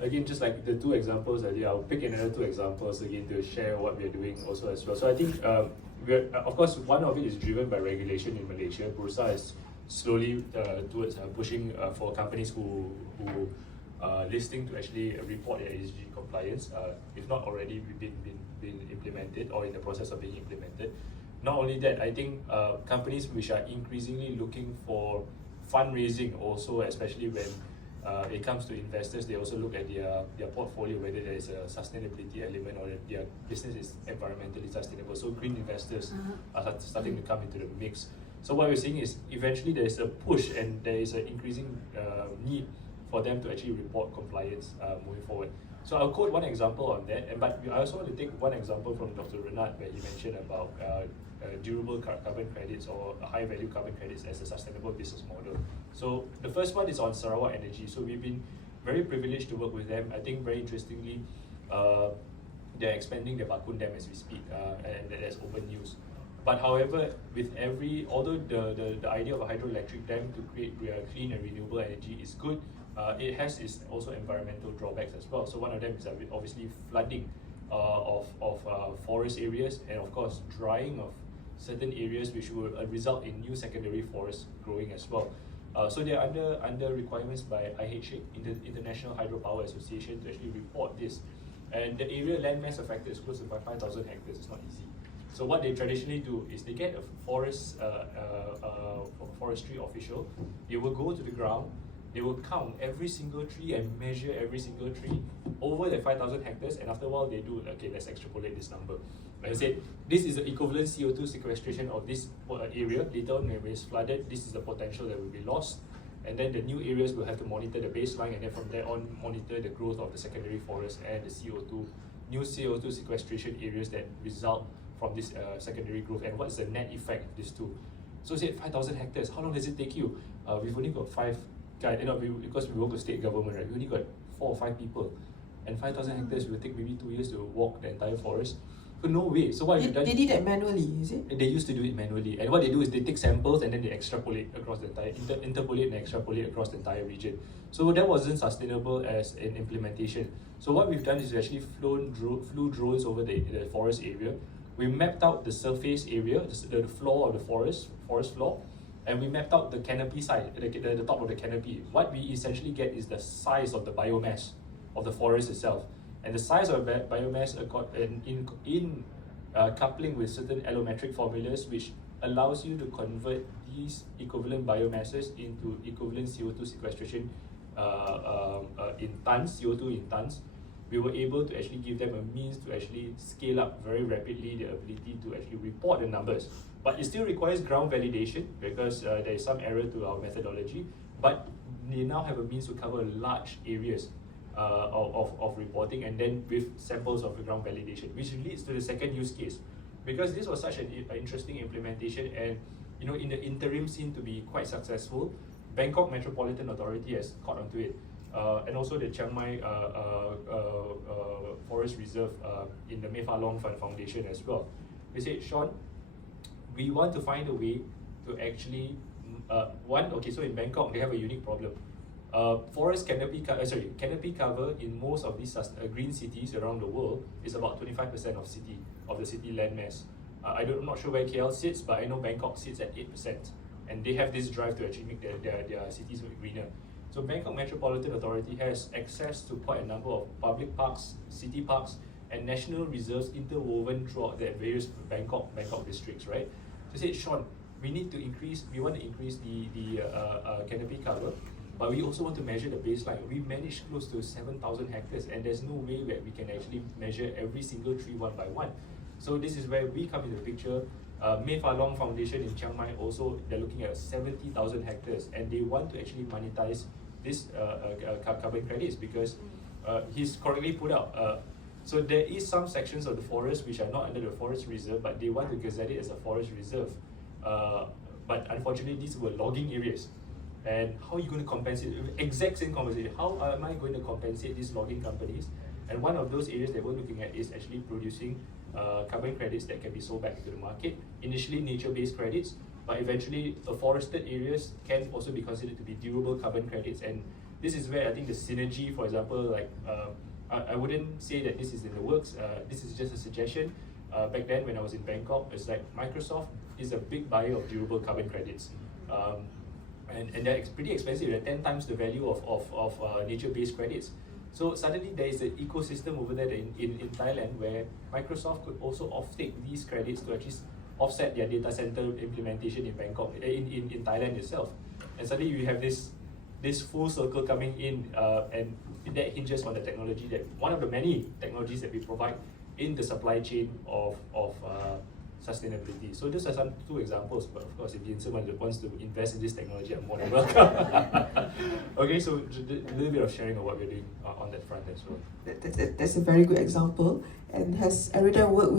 again, just like the two examples earlier, I'll pick another two examples again to share what we're doing also as well. So I think, of course, one of it is driven by regulation in Malaysia. Bursa is slowly towards pushing for companies who listing to actually report their ESG compliance, if not already been implemented or in the process of being implemented. Not only that, I think companies which are increasingly looking for fundraising also, especially when it comes to investors, they also look at their portfolio, whether there is a sustainability element or their business is environmentally sustainable. So green investors are starting to come into the mix. So what we're seeing is eventually there is a push and there is an increasing need for them to actually report compliance moving forward. So I'll quote one example on that, but I also want to take one example from Dr. Renat, where he mentioned about durable carbon credits or high value carbon credits as a sustainable business model. So the first one is on Sarawak Energy. So we've been very privileged to work with them. I think very interestingly, they're expanding their Bakun Dam as we speak, and that's open news. But however, although the idea of a hydroelectric dam to create clean and renewable energy is good, it has its also environmental drawbacks as well. So one of them is obviously flooding of forest areas, and of course drying of certain areas, which will result in new secondary forests growing as well. So they are under requirements by IHA, International Hydropower Association, to actually report this. And the area landmass affected is close to 5,000 hectares. It's not easy. So what they traditionally do is they get a forestry official. They will go to the ground. They will count every single tree and measure every single tree over the 5,000 hectares, and after a while they do, okay, let's extrapolate this number. Like I said, this is the equivalent CO2 sequestration of this area. Later on, when it's flooded, this is the potential that will be lost. And then the new areas will have to monitor the baseline, and then from there on, monitor the growth of the secondary forest and the new CO2 sequestration areas that result from this secondary growth, and what's the net effect of these two. So say 5,000 hectares, how long does it take you? We've only got because we work with state government, right? We only got 4 or 5 people, and 5,000 hectares will take maybe 2 years to walk the entire forest. So no way. So what they did that manually, is it? They used to do it manually, and what they do is they take samples and then they extrapolate across the entire, interpolate and extrapolate across the entire region. So that wasn't sustainable as an implementation. So what we've done is we actually flew drones over the forest area. We mapped out the surface area, the floor of the forest floor, and we mapped out the canopy side, the top of the canopy. What we essentially get is the size of the biomass of the forest itself. And the size of biomass in coupling with certain allometric formulas, which allows you to convert these equivalent biomasses into equivalent CO2 sequestration in tons, CO2 in tons. We were able to actually give them a means to actually scale up very rapidly the ability to actually report the numbers. But it still requires ground validation because there is some error to our methodology, but they now have a means to cover large areas of reporting, and then with samples of the ground validation, which leads to the second use case. Because this was such an interesting implementation, and in the interim seemed to be quite successful, Bangkok Metropolitan Authority has caught onto it. And also the Chiang Mai Forest Reserve in the Mayfallong Foundation as well. They said, Sean, we want to find a way to actually, so in Bangkok, they have a unique problem. Forest canopy cover in most of these green cities around the world is about 25% of the city landmass. I'm not sure where KL sits, but I know Bangkok sits at 8%. And they have this drive to actually make their cities greener. So Bangkok Metropolitan Authority has access to quite a number of public parks, city parks, and national reserves interwoven throughout the various Bangkok districts, right? So they said, Sean, we want to increase the canopy cover, but we also want to measure the baseline. We managed close to 7,000 hectares, and there's no way that we can actually measure every single tree one by one. So this is where we come into the picture. Mayfallong Foundation in Chiang Mai also, they're looking at 70,000 hectares, and they want to actually monetize this carbon credits because he's correctly put out. So there is some sections of the forest which are not under the forest reserve, but they want to gazette it as a forest reserve. But unfortunately, these were logging areas. And how are you going to compensate? Exact same conversation. How am I going to compensate these logging companies? And one of those areas that we're looking at is actually producing carbon credits that can be sold back to the market. Initially, nature-based credits, but eventually, forested areas can also be considered to be durable carbon credits. And this is where I think the synergy, for example, like I wouldn't say that this is in the works. This is just a suggestion. Back then when I was in Bangkok, it's like Microsoft is a big buyer of durable carbon credits. And they're pretty expensive. They're 10 times the value of nature-based credits. So suddenly there is an ecosystem over there in Thailand where Microsoft could also offtake these credits to actually offset their data center implementation in Bangkok, in Thailand itself. And suddenly you have this full circle coming in, and that hinges on the technology, that one of the many technologies that we provide in the supply chain of sustainability. So these are some two examples, but of course if Vincent wants to invest in this technology, I'm more than welcome. Okay, so a little bit of sharing of what we're doing on that front as well. That's a very good example, and has every time worked